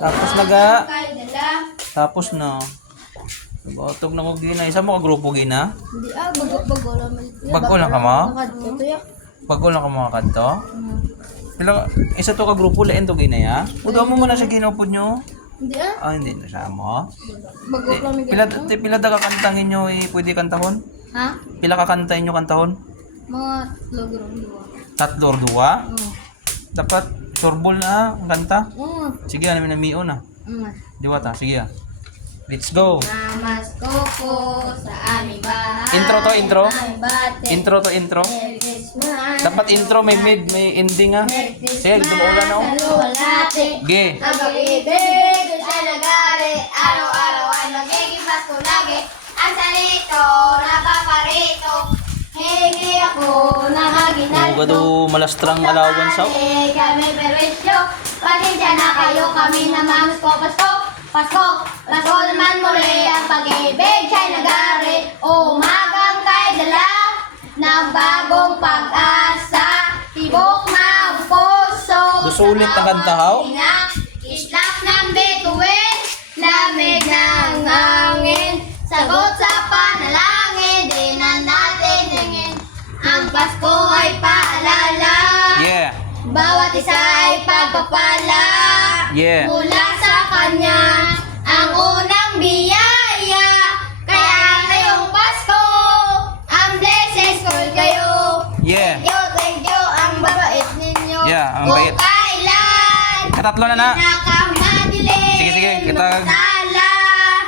Tapos naga. Tapos na. Nagotog na ko gina. Isa mo ka grupo gina? Hindi bago lang. Bago lang ka mo? Ito ya. Bago lang ka mga kanto? Pila, isa to ka grupo lain to gina ya? Udaw mo muna sa ginupod nyo? Hindi Hindi na siya mo. Bago lang ni Pila daga kantangin nyo pwede kantahon? Ha? Pila ka kantahin nyo kantahon? Mga logro. 3 or 2? Dapat surbol na ang kanta. Sige, namin na mion na. Diwata, sige. Let's go. Namasko po sa aming bahay. Intro. Aming bate. Intro. Merry Christmas. Dapat intro, may mid, may ending ha. Sige, dumaulan na ako. Luwalhati. Ge. Ang pag-ibig ko siya nagari. Araw-araw ay nagigipas ko lagi. Ang salito, napaparito. Hingi ako, nakaginaldo. Huwag do malastrang alawan sa. Kami perwisyo. Pasensya na kayo, kami na Mamasko Pasko. Pasko naman muli ang pag-ibig siya'y nagari. Umagang kay dala ng bagong pag-asa. Tibok na ang puso. Dusulit na kanta haw? Islap ng bituin, lamig ng hangin. Sagot sa panalangin, di na natin hingin. Ang Pasko ay paalala. Yeah. Bawat isa ay pagpapala. Yeah. Mula sa kanya ang unang biyaya. Kaya ngayong Pasko ang blessings ko kayo. Yeah. Thank you, ang babait ninyo. Yeah, ang bait. Kung kailan Katatlo na na. nakamadilim. Sige, kita- Magtala.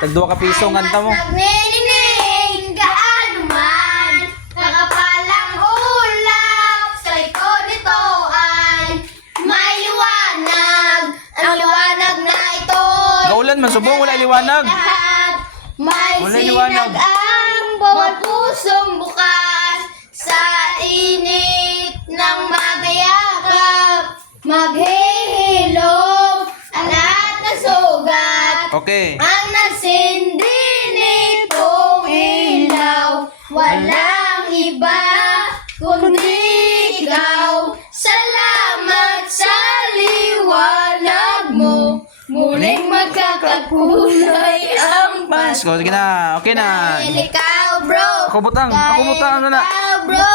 Tag-2 ka piso ang kanta mo. Ay mas nagninining gaano man. Nakapalang ulap sa likod nito ay may liwanag. Ang liwanag na ito Gaulan man, subong, wala liwanag. lahat. May Wala sinag liwanag. ang bawat pusong bukas. Sa init ng magayakap, maghihilom ang lahat ng sugat. Okay. Ang nagsindi nitong ilaw, walang iba kundi ikaw. Salamat sa liwanag mo, muling magkakakulay ang Pasko, sige na. Okay na. Dahil ikaw, bro. Ako butang. Ano na? Ikaw, bro.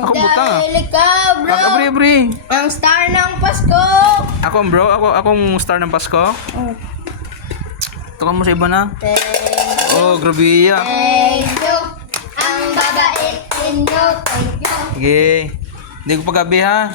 Ako butang, Dahil ikaw, bro. Ako, bri. Ang star ng Pasko. Ako, bro. Akong star ng Pasko. Tukan mo sa iba na. Oh, grabe ya. Thank you. Ang babait ninyo. Thank you. Sige. Hindi ko pagabi ha.